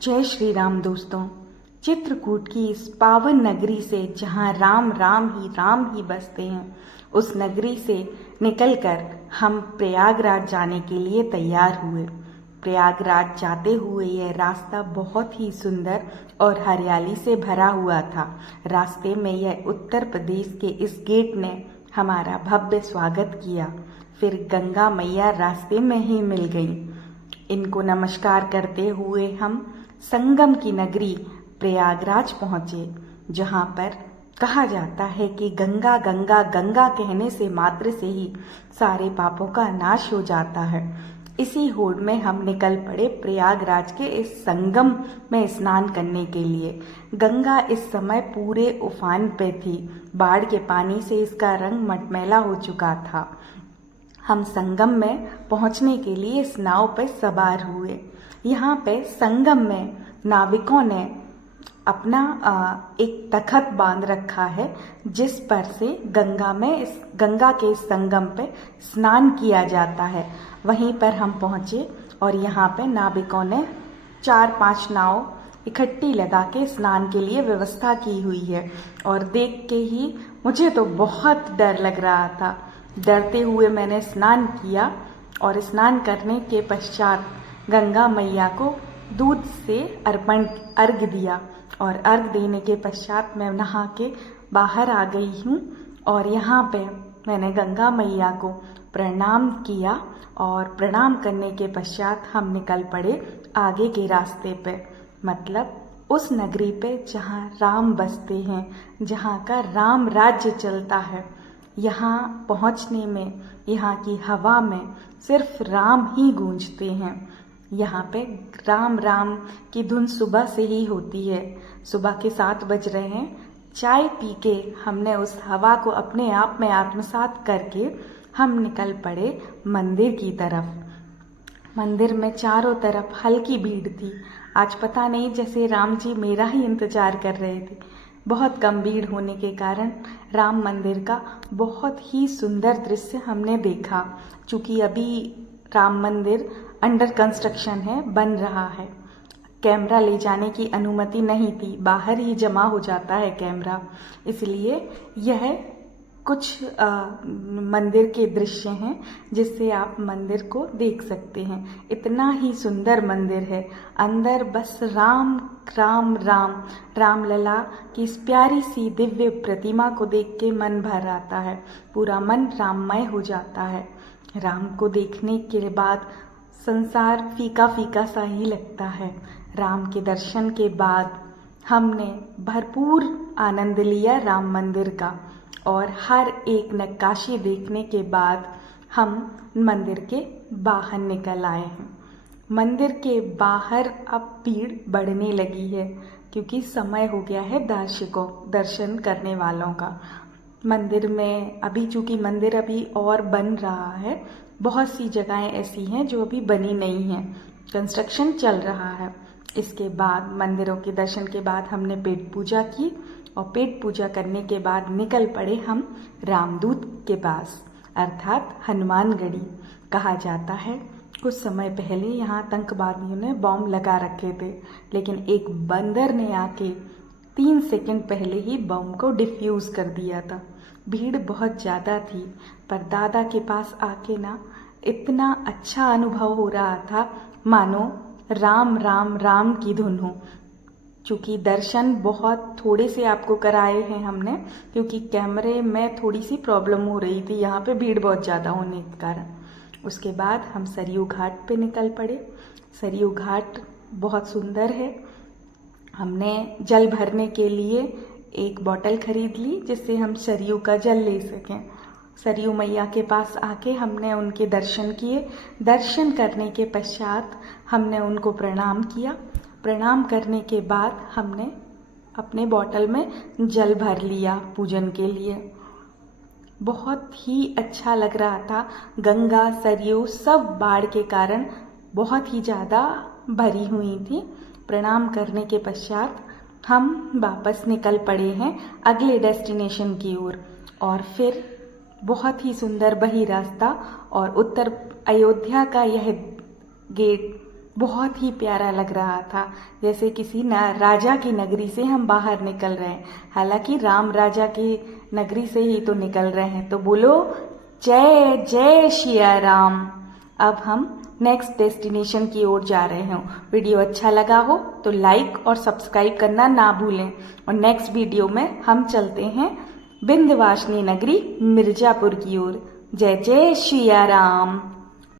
जय श्री राम दोस्तों। चित्रकूट की इस पावन नगरी से जहाँ राम राम ही बसते हैं, उस नगरी से निकलकर हम प्रयागराज जाने के लिए तैयार हुए। प्रयागराज जाते हुए यह रास्ता बहुत ही सुंदर और हरियाली से भरा हुआ था। रास्ते में यह उत्तर प्रदेश के इस गेट ने हमारा भव्य स्वागत किया। फिर गंगा मैया रास्ते में ही मिल गई। इनको नमस्कार करते हुए हम संगम की नगरी प्रयागराज पहुँचे, जहाँ पर कहा जाता है कि गंगा गंगा गंगा कहने से मात्र से ही सारे पापों का नाश हो जाता है। इसी होड़ में हम निकल पड़े प्रयागराज के इस संगम में स्नान करने के लिए। गंगा इस समय पूरे उफान पे थी। बाढ़ के पानी से इसका रंग मटमैला हो चुका था। हम संगम में पहुंचने के लिए इस नाव पर सवार हुए। यहाँ पे संगम में नाविकों ने अपना एक तखत बांध रखा है, जिस पर से गंगा के संगम पे स्नान किया जाता है। वहीं पर हम पहुँचे और यहाँ पे नाविकों ने 4-5 नाव इकट्ठी लगा के स्नान के लिए व्यवस्था की हुई है। और देख के ही मुझे तो बहुत डर लग रहा था। डरते हुए मैंने स्नान किया और स्नान करने के पश्चात गंगा मैया को दूध से अर्घ दिया। और अर्घ देने के पश्चात मैं नहा के बाहर आ गई हूँ और यहाँ पे मैंने गंगा मैया को प्रणाम किया। और प्रणाम करने के पश्चात हम निकल पड़े आगे के रास्ते पे, मतलब उस नगरी पे जहाँ राम बसते हैं, जहाँ का राम राज्य चलता है। यहाँ पहुँचने में यहाँ की हवा में सिर्फ राम ही गूंजते हैं। यहाँ पे राम राम की धुन सुबह से ही होती है। सुबह के 7 बज रहे हैं। चाय पी के हमने उस हवा को अपने आप में आत्मसात करके हम निकल पड़े मंदिर की तरफ। मंदिर में चारों तरफ हल्की भीड़ थी। आज पता नहीं, जैसे राम जी मेरा ही इंतजार कर रहे थे। बहुत कम भीड़ होने के कारण राम मंदिर का बहुत ही सुंदर दृश्य हमने देखा। चूँकि अभी राम मंदिर अंडर कंस्ट्रक्शन है, बन रहा है। कैमरा ले जाने की अनुमति नहीं थी, बाहर ही जमा हो जाता है कैमरा। इसलिए यह कुछ मंदिर के दृश्य हैं जिससे आप मंदिर को देख सकते हैं। इतना ही सुंदर मंदिर है। अंदर बस राम राम राम रामलला की इस प्यारी सी दिव्य प्रतिमा को देख के मन भर आता है। पूरा मन राममय हो जाता है। राम को देखने के बाद संसार फीका फीका सा ही लगता है। राम के दर्शन के बाद हमने भरपूर आनंद लिया राम मंदिर का। और हर एक नक्काशी देखने के बाद हम मंदिर के बाहर निकल आए हैं। मंदिर के बाहर अब भीड़ बढ़ने लगी है, क्योंकि समय हो गया है दर्शन करने वालों का। मंदिर में अभी, चूँकि मंदिर अभी और बन रहा है, बहुत सी जगहें ऐसी हैं जो अभी बनी नहीं हैं, कंस्ट्रक्शन चल रहा है। इसके बाद मंदिरों के दर्शन के बाद हमने पेट पूजा की और पेट पूजा करने के बाद निकल पड़े हम रामदूत के पास, अर्थात हनुमानगढ़ी। कहा जाता है कुछ समय पहले यहाँ आतंकवादियों ने बॉम्ब लगा रखे थे, लेकिन एक बंदर ने आके 3 सेकंड पहले ही बम को डिफ्यूज कर दिया था। भीड़ बहुत ज़्यादा थी, पर दादा के पास आके ना इतना अच्छा अनुभव हो रहा था, मानो राम राम राम की धुन हो। चूँकि दर्शन बहुत थोड़े से आपको कराए हैं हमने, क्योंकि कैमरे में थोड़ी सी प्रॉब्लम हो रही थी यहाँ पे भीड़ बहुत ज़्यादा होने के कारण। उसके बाद हम सरयू घाट पे निकल पड़े। सरयू घाट बहुत सुंदर है। हमने जल भरने के लिए एक बोतल खरीद ली, जिससे हम सरयू का जल ले सकें। सरयू मैया के पास आके हमने उनके दर्शन किए। दर्शन करने के पश्चात हमने उनको प्रणाम किया। प्रणाम करने के बाद हमने अपने बोतल में जल भर लिया पूजन के लिए। बहुत ही अच्छा लग रहा था। गंगा सरयू सब बाढ़ के कारण बहुत ही ज़्यादा भरी हुई थी। प्रणाम करने के पश्चात हम वापस निकल पड़े हैं अगले डेस्टिनेशन की ओर। और फिर बहुत ही सुंदर वही रास्ता और उत्तर अयोध्या का यह गेट बहुत ही प्यारा लग रहा था, जैसे किसी राजा की नगरी से हम बाहर निकल रहे हैं। हालांकि राम राजा की नगरी से ही तो निकल रहे हैं। तो बोलो जय जय सिया राम। अब हम नेक्स्ट डेस्टिनेशन की ओर जा रहे हो। वीडियो अच्छा लगा हो तो लाइक और सब्सक्राइब करना ना भूलें। और नेक्स्ट वीडियो में हम चलते हैं विंध्यवासिनी नगरी मिर्जापुर की ओर। जय जय सिया राम।